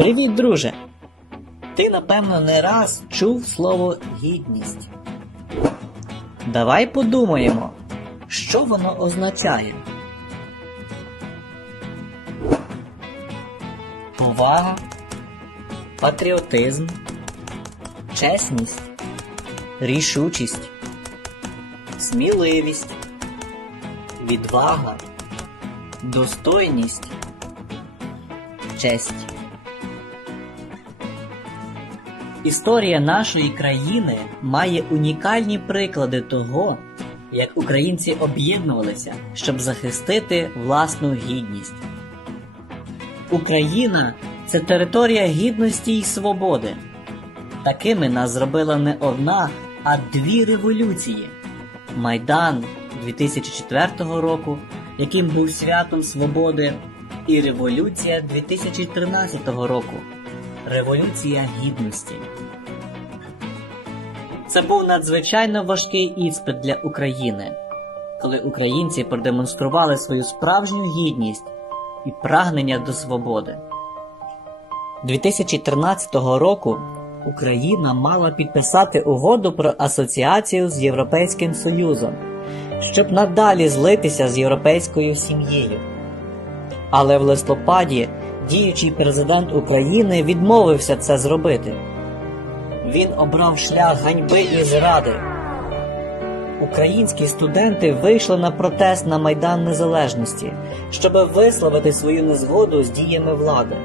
Привіт, друже! Ти, напевно, не раз чув слово гідність. Давай подумаємо, що воно означає. Повага, патріотизм, чесність, рішучість, сміливість, відвага, достойність, честь. Історія нашої країни має унікальні приклади того, як українці об'єднувалися, щоб захистити власну гідність. Україна це територія гідності і свободи. Такими нас зробила не одна, а дві революції: Майдан 2004 року, яким був святом свободи, і Революція 2013 року. Революція гідності. Це був надзвичайно важкий іспит для України, коли українці продемонстрували свою справжню гідність і прагнення до свободи. 2013 року Україна мала підписати угоду про асоціацію з Європейським Союзом, щоб надалі злитися з європейською сім'єю. Але в листопаді діючий президент України відмовився це зробити. Він обрав шлях ганьби і зради. Українські студенти вийшли на протест на Майдан Незалежності, щоб висловити свою незгоду з діями влади.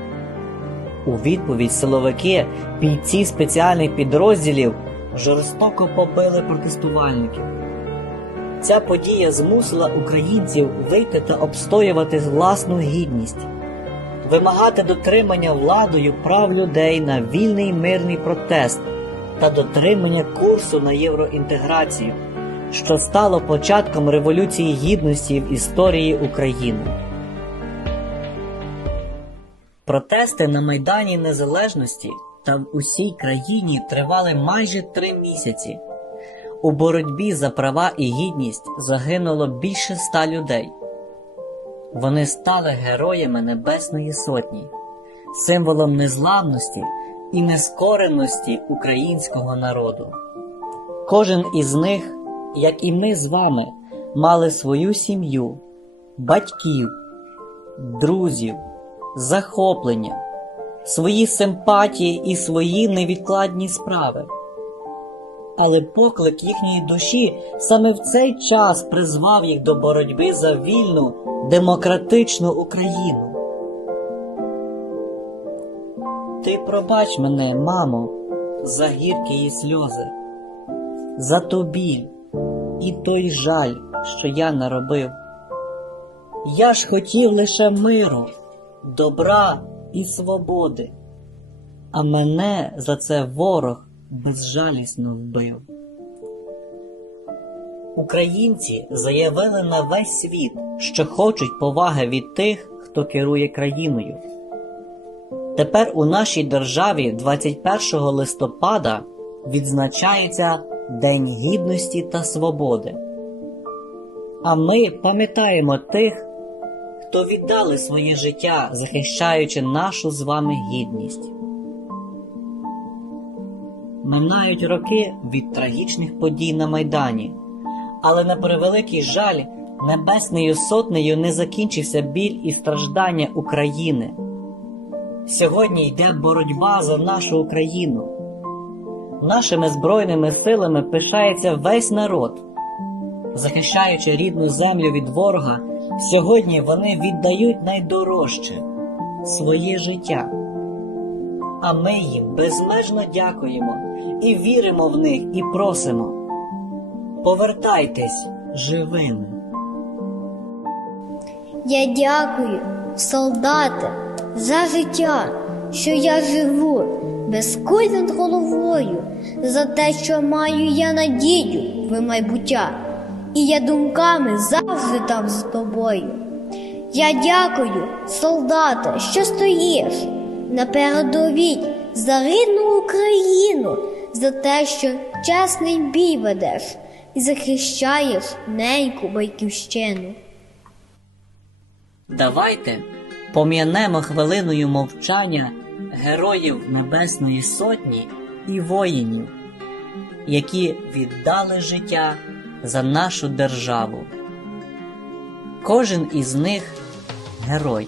У відповідь силовики, бійці спеціальних підрозділів жорстоко побили протестувальників. Ця подія змусила українців вийти та обстоювати власну гідність, вимагати дотримання владою прав людей на вільний мирний протест та дотримання курсу на євроінтеграцію, що стало початком Революції Гідності в історії України. Протести на Майдані Незалежності та в усій країні тривали майже три місяці. У боротьбі за права і гідність загинуло більше ста людей. Вони стали героями Небесної Сотні, символом незламності і нескореності українського народу. Кожен із них, як і ми з вами, мали свою сім'ю, батьків, друзів, захоплення, свої симпатії і свої невідкладні справи. Але поклик їхньої душі саме в цей час призвав їх до боротьби за вільну, демократичну Україну. Ти пробач мене, мамо, за гіркі сльози, за ту біль і той жаль, що я наробив. Я ж хотів лише миру, добра і свободи, а мене за це ворог безжалісно вбив. Українці заявили на весь світ, що хочуть поваги від тих, хто керує країною. Тепер у нашій державі 21 листопада відзначається День Гідності та Свободи. А ми пам'ятаємо тих, хто віддали своє життя, захищаючи нашу з вами гідність. Минають роки від трагічних подій на Майдані, але на превеликий жаль, небесною сотнею не закінчився біль і страждання України. Сьогодні йде боротьба за нашу Україну. Нашими збройними силами пишається весь народ. Захищаючи рідну землю від ворога, сьогодні вони віддають найдорожче своє життя. А ми їм безмежно дякуємо і віримо в них і просимо. Повертайтесь живими. Я дякую, солдати, за життя, що я живу без куль над головою, за те, що маю я надію в майбуття, і я думками завжди там з тобою. Я дякую, солдати, що стоїш на передовій за рідну Україну, за те, що чесний бій ведеш і захищаєш неньку батьківщину. Давайте пом'янемо хвилиною мовчання героїв Небесної Сотні і воїнів, які віддали життя за нашу державу. Кожен із них герой.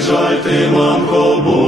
Ці мамко, мамко,